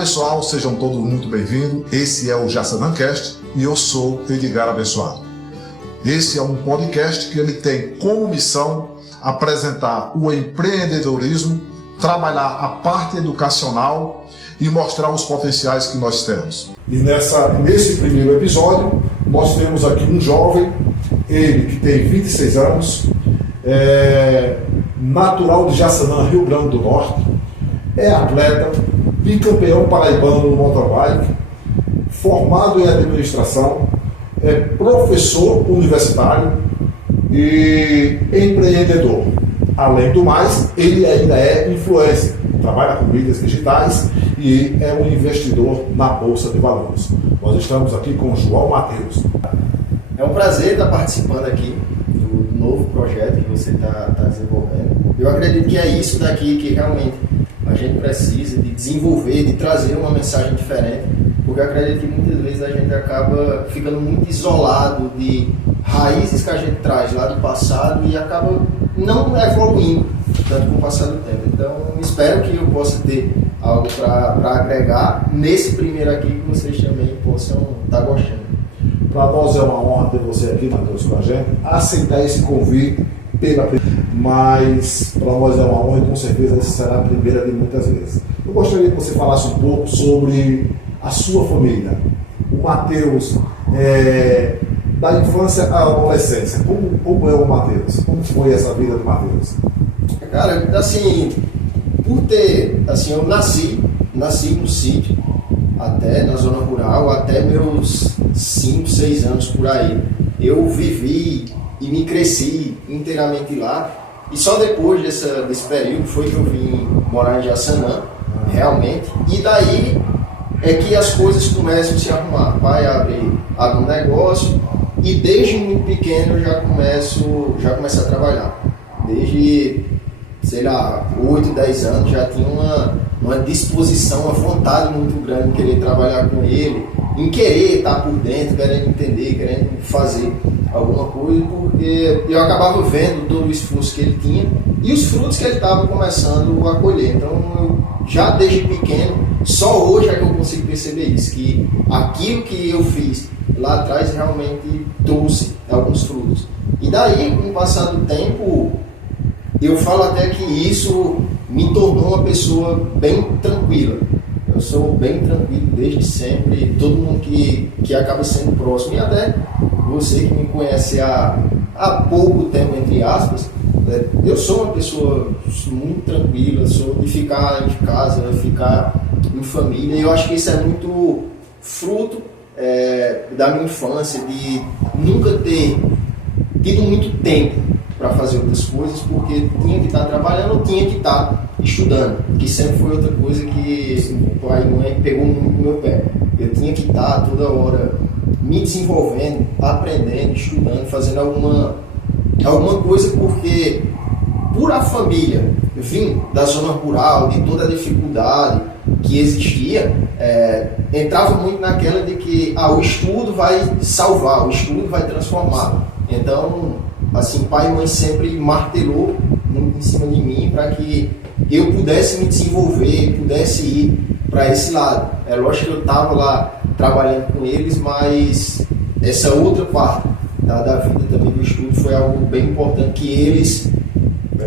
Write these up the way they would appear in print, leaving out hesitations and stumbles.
pessoal, sejam todos muito bem-vindos. Esse é o JaçanãCast e eu sou Edgar Abençoado. Esse é um podcast que ele tem como missão apresentar o empreendedorismo, trabalhar a parte educacional e mostrar os potenciais que nós temos. E nesse primeiro episódio, nós temos aqui um jovem, ele que tem 26 anos, natural de Jaçanã, Rio Grande do Norte, é atleta, bicampeão paraibano no mountain bike, formado em administração, é professor universitário e empreendedor. Além do mais, ele ainda é influencer, trabalha com mídias digitais e é um investidor na Bolsa de Valores. Nós estamos aqui com o João Matheus. É um prazer estar participando aqui do novo projeto que você está desenvolvendo. Eu acredito que é isso daqui que realmente a gente precisa de desenvolver, de trazer uma mensagem diferente, porque eu acredito que muitas vezes a gente acaba ficando muito isolado de raízes que a gente traz lá do passado e acaba não evoluindo tanto com o passar do tempo. Então, espero que eu possa ter algo para agregar nesse primeiro aqui, que vocês também possam estar gostando. Para nós é uma honra ter você aqui, Matheus, com a gente, aceitar esse convite mas para nós é uma honra e com certeza essa será a primeira de muitas vezes. Eu gostaria que você falasse um pouco sobre a sua família. O Matheus, da infância à adolescência, como é o Matheus? Como foi essa vida do Matheus? Cara, assim, eu nasci no sítio, até na zona rural, até meus 5, 6 anos por aí. Eu vivi e me cresci inteiramente lá, e só depois desse período foi que eu vim morar em Jaçanã, realmente, e daí é que as coisas começam a se arrumar. Pai abre um negócio, e desde muito pequeno eu já começo a trabalhar. Desde, 8, 10 anos já tinha uma disposição, uma vontade muito grande em querer trabalhar com ele, em querer estar por dentro, querendo entender, querendo fazer alguma coisa, porque eu acabava vendo todo o esforço que ele tinha e os frutos que ele estava começando a colher. Então, eu, já desde pequeno, só hoje é que eu consigo perceber isso, que aquilo que eu fiz lá atrás realmente trouxe alguns frutos. E daí, com o passar do tempo, eu falo até que isso me tornou uma pessoa bem tranquila. Eu sou bem tranquilo desde sempre, todo mundo que acaba sendo próximo, e até você que me conhece há pouco tempo, entre aspas, eu sou uma pessoa muito tranquila, sou de ficar em casa, ficar em família, e eu acho que isso é muito fruto da minha infância, de nunca ter tido muito tempo para fazer outras coisas, porque tinha que estar trabalhando ou tinha que estar estudando, que sempre foi outra coisa que o pai e a mãe pegou muito no meu pé. Eu tinha que estar toda hora me desenvolvendo, aprendendo, estudando, fazendo alguma coisa, porque por a família vir da zona rural, de toda a dificuldade que existia, entrava muito naquela de que o estudo vai salvar, o estudo vai transformar. Então, assim, pai e mãe sempre martelou muito em cima de mim para que eu pudesse me desenvolver, pudesse ir para esse lado. É lógico que eu estava lá trabalhando com eles, mas essa outra parte da vida também do estudo foi algo bem importante, que eles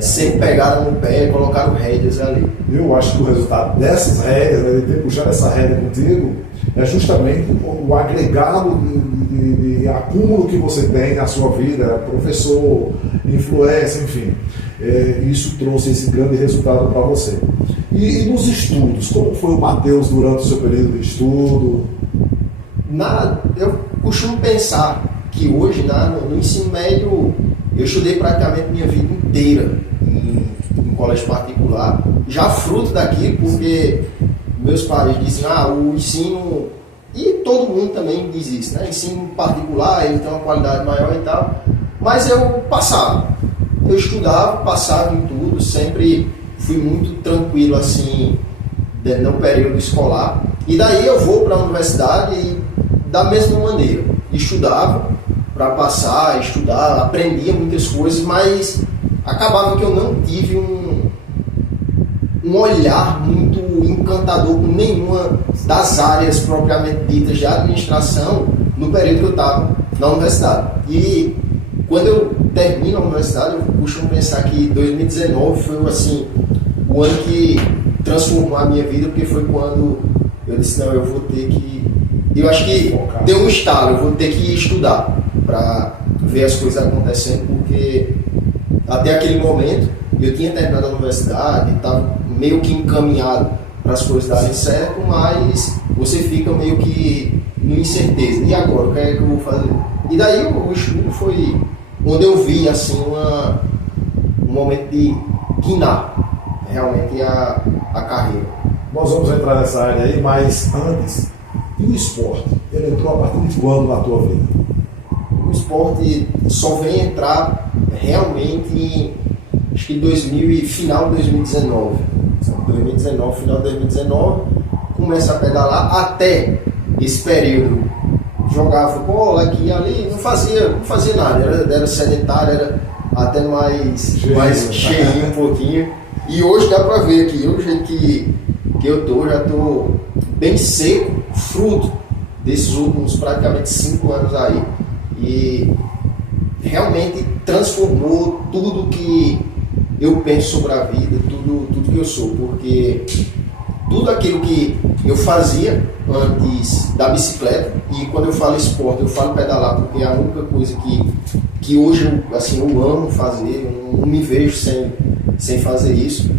sempre pegaram no pé e colocaram rédeas ali. Eu acho que o resultado dessas rédeas, de ter puxado essa rédea contigo, é justamente o agregado de acúmulo que você tem na sua vida, professor, influência, enfim. Isso trouxe esse grande resultado para você. E nos estudos, como foi o Matheus durante o seu período de estudo? Eu costumo pensar que hoje, no ensino médio, eu estudei praticamente minha vida inteira em colégio particular, já fruto daquilo, porque meus pais dizem, o ensino, e todo mundo também diz isso, né? Ensino particular, ele tem uma qualidade maior e tal, mas eu passava, eu estudava, passava em tudo, sempre fui muito tranquilo assim, no período escolar, e daí eu vou para a universidade e da mesma maneira, estudava para passar, estudar, aprendia muitas coisas, mas acabava que eu não tive um olhar muito encantador com nenhuma das áreas propriamente ditas de administração no período que eu estava na universidade. E quando eu termino a universidade, eu costumo pensar que 2019 foi assim, o ano que transformou a minha vida, porque foi quando eu disse, não, eu vou ter que... Eu acho que deu um estalo, eu vou ter que estudar para ver as coisas acontecendo, porque até aquele momento eu tinha terminado a universidade, estava meio que encaminhado para as coisas darem certo, mas você fica meio que em incerteza. E agora, o que é que eu vou fazer? E daí o estudo foi onde eu vi assim, um momento de guinar realmente a carreira. Nós vamos entrar nessa área aí, mas antes, e o esporte? Ele entrou a partir de quando na tua vida? O esporte só vem entrar realmente acho que final de 2019. 2019, final de 2019, começa a pedalar até esse período. Jogava bola aqui e ali, não fazia nada, era sedentário, era até mais cheio um pouquinho. E hoje dá pra ver aqui, o jeito que eu tô, já tô bem seco, fruto desses últimos praticamente 5 anos aí. E realmente transformou tudo que eu penso sobre a vida, tudo que eu sou, porque tudo aquilo que eu fazia antes da bicicleta, e quando eu falo esporte, eu falo pedalar, porque é a única coisa que hoje assim, eu amo fazer, eu não me vejo sem fazer isso,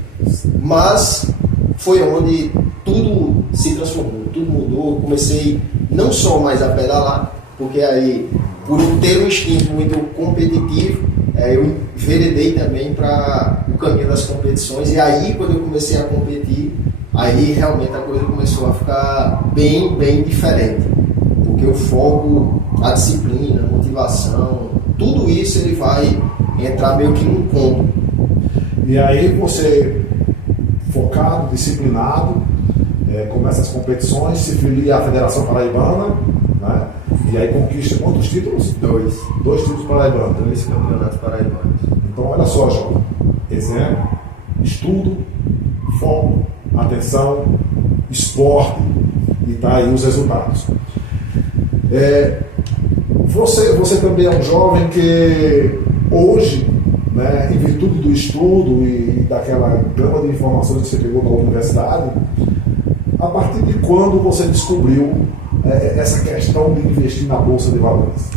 mas foi onde tudo se transformou, tudo mudou. Eu comecei não só mais a pedalar, porque aí, por ter um instinto muito competitivo, eu enveredei também para o caminho das competições, e aí quando eu comecei a competir, aí realmente a coisa começou a ficar bem diferente, porque o foco, a disciplina, a motivação, tudo isso ele vai entrar meio que num combo. E aí você, focado, disciplinado, começa as competições, se filia à Federação Paraibana, né? E aí conquista quantos títulos? 2 títulos paraibanos. 2 campeonatos paraibanos. Então olha só, João, exemplo, estudo, foco, atenção, esporte, e tá aí os resultados. Você também é um jovem que hoje, né, em virtude do estudo e daquela gama de informações que você pegou da universidade, a partir de quando você descobriu essa questão de investir na Bolsa de Valores?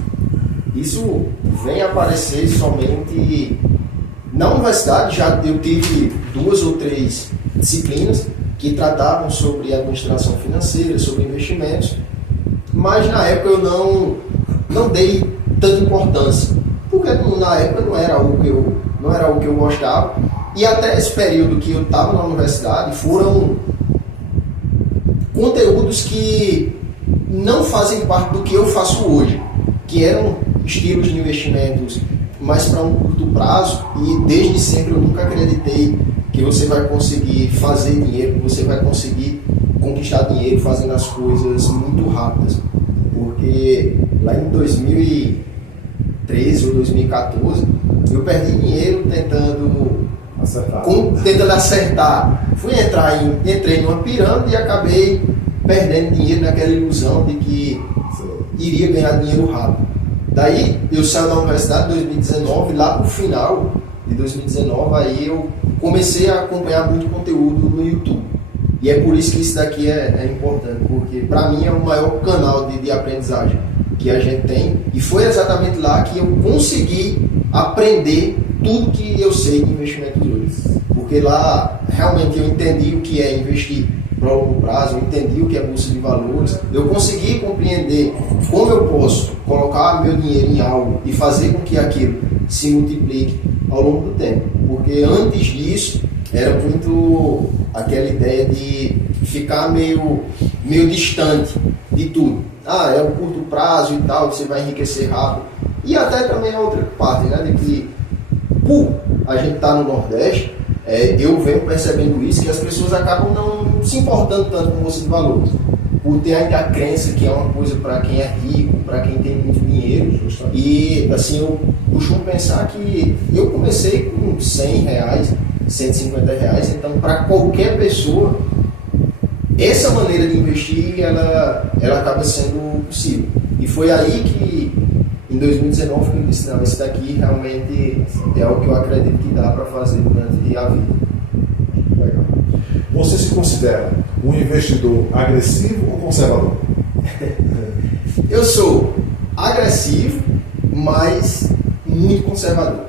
Isso vem aparecer somente na universidade. Já eu tive 2 ou 3 disciplinas que tratavam sobre administração financeira, sobre investimentos, mas na época eu não dei tanta importância, porque na época não era algo que eu gostava, e até esse período que eu estava na universidade foram conteúdos que não fazem parte do que eu faço hoje, que eram estilos de investimentos mais para um curto prazo, e desde sempre eu nunca acreditei que você vai conseguir fazer dinheiro, que você vai conseguir conquistar dinheiro fazendo as coisas muito rápidas, porque lá em 2013 ou 2014 eu perdi dinheiro tentando acertar. Entrei numa pirâmide e acabei perdendo dinheiro naquela ilusão de que iria ganhar dinheiro rápido. Daí eu saí da universidade em 2019, lá pro final de 2019, aí eu comecei a acompanhar muito conteúdo no YouTube. E é por isso que isso daqui é importante, porque para mim é o maior canal de aprendizagem que a gente tem, e foi exatamente lá que eu consegui aprender tudo que eu sei de investimentos hoje. Porque lá realmente eu entendi o que é investir para longo prazo, eu entendi o que é bolsa de valores, eu consegui compreender como eu posso colocar meu dinheiro em algo e fazer com que aquilo se multiplique ao longo do tempo. Porque antes disso era muito aquela ideia de ficar meio distante de tudo. É o curto prazo e tal, você vai enriquecer rápido. E até também a outra parte, né, de que por a gente estar no Nordeste, eu venho percebendo isso, que as pessoas acabam não se importando tanto com bolsa de valores, por ter ainda a crença que é uma coisa para quem é rico, para quem tem muito dinheiro. E assim, eu costumo pensar que eu comecei com R$100, R$150, então para qualquer pessoa essa maneira de investir, ela acaba sendo possível. E foi aí que, em 2019, que eu disse, não, esse daqui realmente é o que eu acredito que dá para fazer durante a vida. Legal. Você se considera um investidor agressivo ou conservador? Eu sou agressivo, mas muito conservador.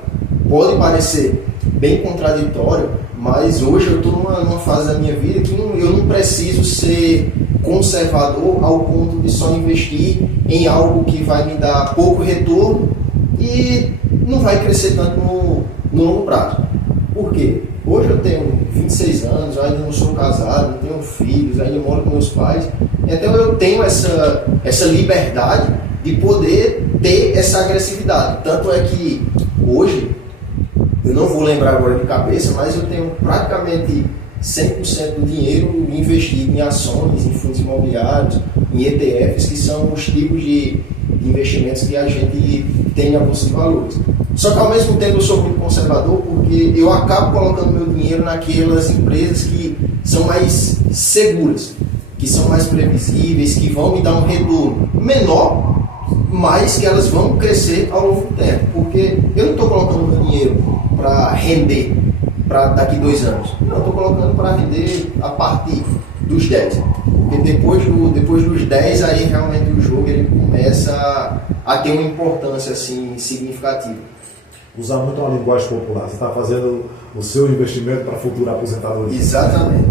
Pode parecer bem contraditório, mas hoje eu estou numa fase da minha vida que eu não preciso ser conservador ao ponto de só investir em algo que vai me dar pouco retorno e não vai crescer tanto no longo prazo. Por quê? Hoje eu tenho 26 anos, eu ainda não sou casado, não tenho filhos, ainda moro com meus pais, então eu tenho essa liberdade de poder ter essa agressividade. Tanto é que hoje, eu não vou lembrar agora de cabeça, mas eu tenho praticamente 100% do dinheiro investido em ações, em fundos imobiliários, em ETFs, que são os tipos de investimentos que a gente tem na Bolsa de Valores. Só que ao mesmo tempo eu sou muito conservador porque eu acabo colocando meu dinheiro naquelas empresas que são mais seguras, que são mais previsíveis, que vão me dar um retorno menor, mas que elas vão crescer ao longo do tempo. Porque eu não estou colocando meu dinheiro para render para daqui 2 anos. Não, estou colocando para render a partir dos 10. Porque depois dos 10, aí realmente o jogo ele começa a ter uma importância assim, significativa. Usar muito uma linguagem popular. Você está fazendo o seu investimento para a futura aposentadoria. Exatamente.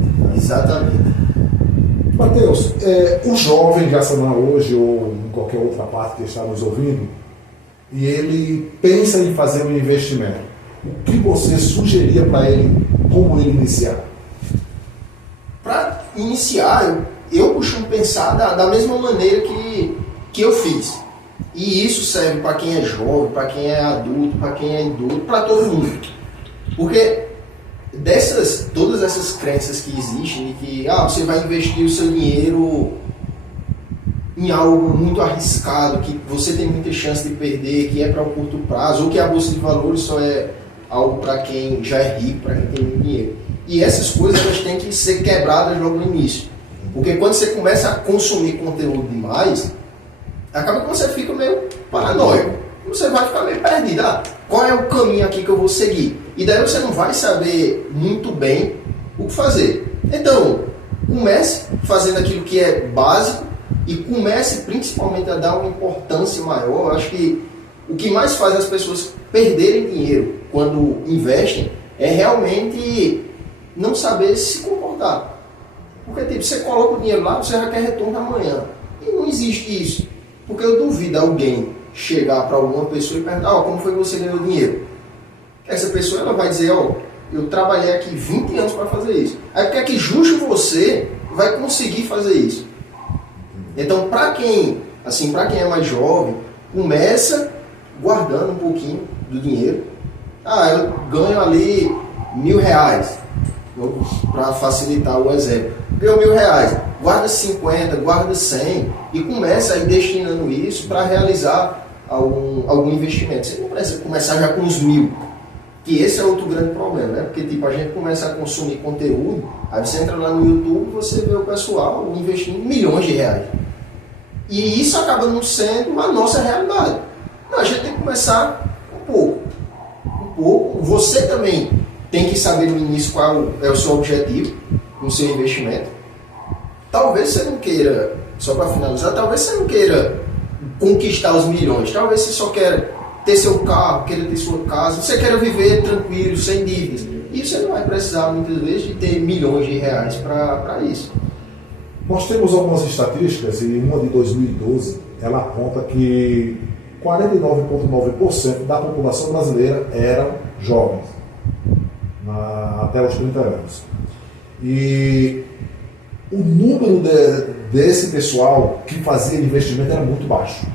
Matheus, o jovem de Açamã hoje, ou em qualquer outra parte que está nos ouvindo, e ele pensa em fazer um investimento, o que você sugeria para ele, como ele iniciar? Para iniciar, eu costumo pensar da mesma maneira que eu fiz. E isso serve para quem é jovem, para quem é adulto, para quem é idoso, para todo mundo. Porque todas essas crenças que existem, de que você vai investir o seu dinheiro em algo muito arriscado, que você tem muita chance de perder, que é para o curto prazo, ou que a Bolsa de Valores só é algo para quem já é rico, para quem tem muito dinheiro. E essas coisas elas têm que ser quebradas logo no início. Porque quando você começa a consumir conteúdo demais, acaba que você fica meio paranoico. Você vai ficar meio perdido. Qual é o caminho aqui que eu vou seguir? E daí você não vai saber muito bem o que fazer. Então, comece fazendo aquilo que é básico e comece principalmente a dar uma importância maior. Eu acho que o que mais faz as pessoas perderem dinheiro quando investem é realmente não saber se comportar. Porque você coloca o dinheiro lá, você já quer retorno amanhã. E não existe isso. Porque eu duvido alguém chegar para alguma pessoa e perguntar, como foi que você ganhou dinheiro? Essa pessoa ela vai dizer, eu trabalhei aqui 20 anos para fazer isso. Aí porque é que justo você vai conseguir fazer isso? Então, para quem é mais jovem, começa guardando um pouquinho do dinheiro. Eu ganho ali R$1.000, para facilitar o exemplo. Ganhou R$1.000, guarda 50, guarda 100 e começa a ir destinando isso para realizar algum investimento. Você não precisa começar já com os 1.000, que esse é outro grande problema, né? Porque a gente começa a consumir conteúdo, aí você entra lá no YouTube e você vê o pessoal investindo milhões de reais. E isso acaba não sendo a nossa realidade. Não, a gente tem que começar um pouco. Você também tem que saber no início qual é o seu objetivo no seu investimento. Talvez você não queira, só para finalizar, talvez você não queira conquistar os milhões. Talvez você só queira ter seu carro, queira ter sua casa, você queira viver tranquilo, sem dívidas. E você não vai precisar muitas vezes de ter milhões de reais para isso. Nós temos algumas estatísticas, e uma de 2012, ela aponta que 49,9% da população brasileira eram jovens, até os 30 anos. E o número desse pessoal que fazia investimento era muito baixo.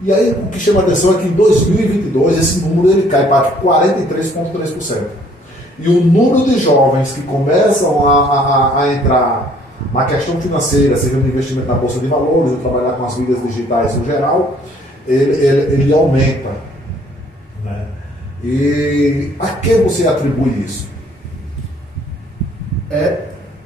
E aí o que chama a atenção é que em 2022 esse número ele cai para 43,3%. E o número de jovens que começam a entrar na questão financeira, seja no investimento na Bolsa de Valores, ou trabalhar com as mídias digitais no geral, ele aumenta. Né? E a que você atribui isso?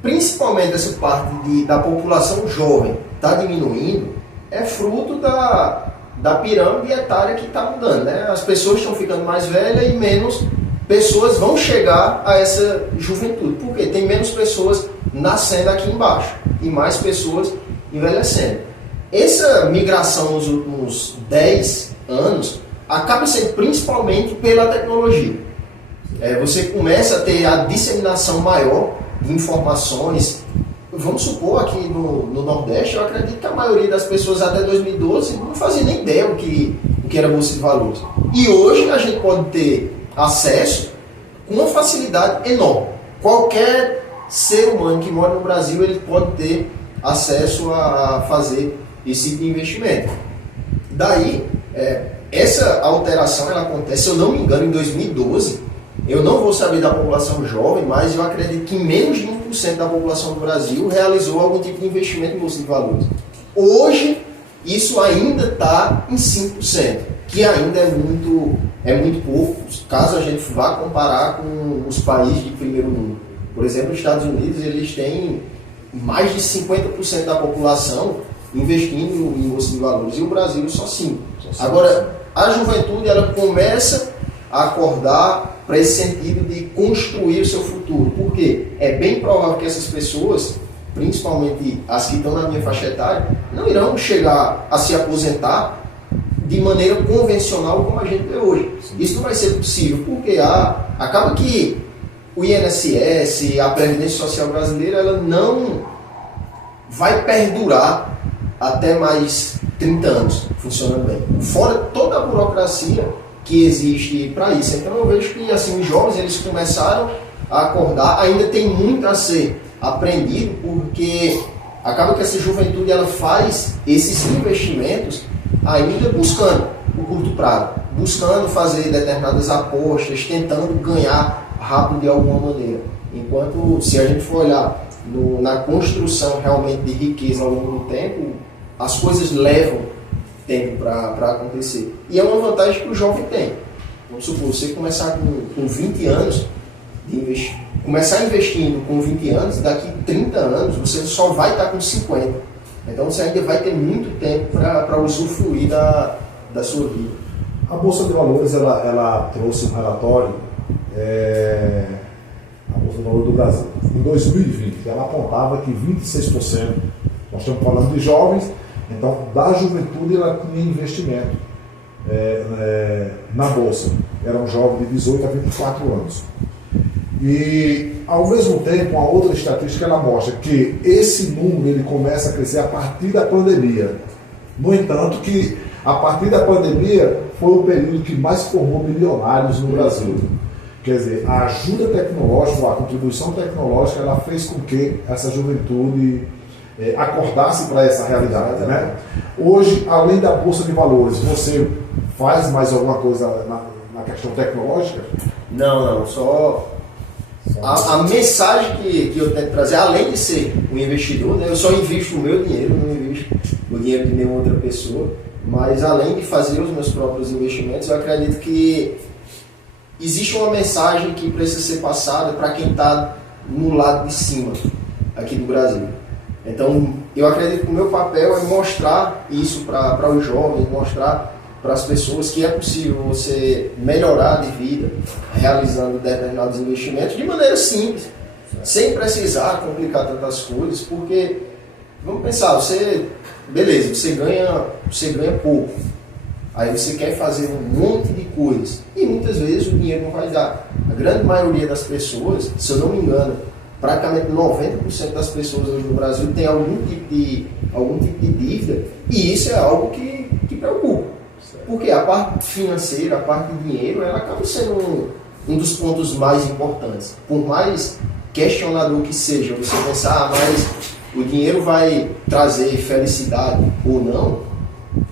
principalmente essa parte da população jovem está diminuindo, é fruto da pirâmide etária que está mudando, né? As pessoas estão ficando mais velhas e menos pessoas vão chegar a essa juventude. Por quê? Tem menos pessoas nascendo aqui embaixo e mais pessoas envelhecendo. Essa migração nos últimos 10 anos acaba sendo principalmente pela tecnologia. Você começa a ter a disseminação maior de informações. Vamos supor, aqui no Nordeste, eu acredito que a maioria das pessoas até 2012 não fazia nem ideia o que era Bolsa de Valores. E hoje a gente pode ter acesso com uma facilidade enorme. Qualquer ser humano que mora no Brasil, ele pode ter acesso a fazer esse tipo de investimento. Daí, essa alteração ela acontece, se eu não me engano, em 2012. Eu não vou saber da população jovem, mas eu acredito que menos de 1% da população do Brasil realizou algum tipo de investimento em Bolsa de Valores. Hoje, isso ainda está em 5%, que ainda é muito pouco, caso a gente vá comparar com os países de primeiro mundo. Por exemplo, os Estados Unidos, eles têm mais de 50% da população investindo em Bolsa de Valores, e o Brasil só 5%. Agora, a juventude ela começa a acordar para esse sentido de construir o seu futuro. Por quê? É bem provável que essas pessoas, principalmente as que estão na minha faixa etária, não irão chegar a se aposentar de maneira convencional como a gente vê hoje. Isso não vai ser possível, porque acaba que o INSS, a Previdência Social Brasileira, ela não vai perdurar até mais 30 anos funcionando bem. Fora toda a burocracia que existe para isso. Então eu vejo que assim, os jovens eles começaram a acordar, ainda tem muito a ser aprendido, porque acaba que essa juventude ela faz esses investimentos ainda buscando o curto prazo, buscando fazer determinadas apostas, tentando ganhar rápido de alguma maneira. Enquanto, se a gente for olhar na construção realmente de riqueza ao longo do tempo, as coisas levam tempo para acontecer. E é uma vantagem que o jovem tem. Vamos supor, você começar com 20 anos, começar investindo com 20 anos, daqui 30 anos você só vai estar com 50. Então você ainda vai ter muito tempo para usufruir da sua vida. A Bolsa de Valores ela trouxe um relatório, a Bolsa de Valores do Brasil. Em 2020, ela apontava que 26%, nós estamos falando de jovens, então da juventude ela tinha investimento na Bolsa. Era um jovem de 18 a 24 anos. E, ao mesmo tempo, a outra estatística ela mostra que esse número ele começa a crescer a partir da pandemia. No entanto, que a partir da pandemia foi o período que mais formou milionários no Brasil. Quer dizer, a ajuda tecnológica, a contribuição tecnológica, ela fez com que essa juventude acordasse para essa realidade, né? Hoje, além da Bolsa de Valores, você faz mais alguma coisa na questão tecnológica? Não, só a mensagem que eu tento trazer, além de ser um investidor, né, eu só invisto o meu dinheiro, não invisto o dinheiro de nenhuma outra pessoa, mas além de fazer os meus próprios investimentos, eu acredito que existe uma mensagem que precisa ser passada para quem está no lado de cima aqui do Brasil. Então, eu acredito que o meu papel é mostrar isso para os jovens, mostrar para as pessoas que é possível você melhorar de vida realizando determinados investimentos de maneira simples, sem precisar complicar tantas coisas, porque, vamos pensar, você ganha pouco, aí você quer fazer um monte de coisas e muitas vezes o dinheiro não vai dar. A grande maioria das pessoas, se eu não me engano, praticamente 90% das pessoas hoje no Brasil tem algum tipo de dívida, e isso é algo que preocupa. Porque a parte financeira, a parte de dinheiro, ela acaba sendo um dos pontos mais importantes. Por mais questionador que seja, você pensar, mas o dinheiro vai trazer felicidade ou não,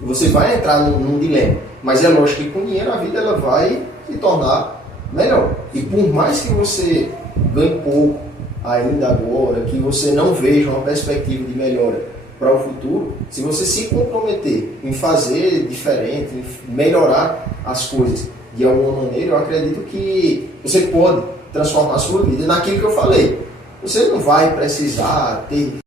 você vai entrar num dilema. Mas é lógico que com dinheiro a vida ela vai se tornar melhor. E por mais que você ganhe pouco ainda agora, que você não veja uma perspectiva de melhora para o futuro, se você se comprometer em fazer diferente, em melhorar as coisas de alguma maneira, eu acredito que você pode transformar a sua vida naquilo que eu falei. você não vai precisar ter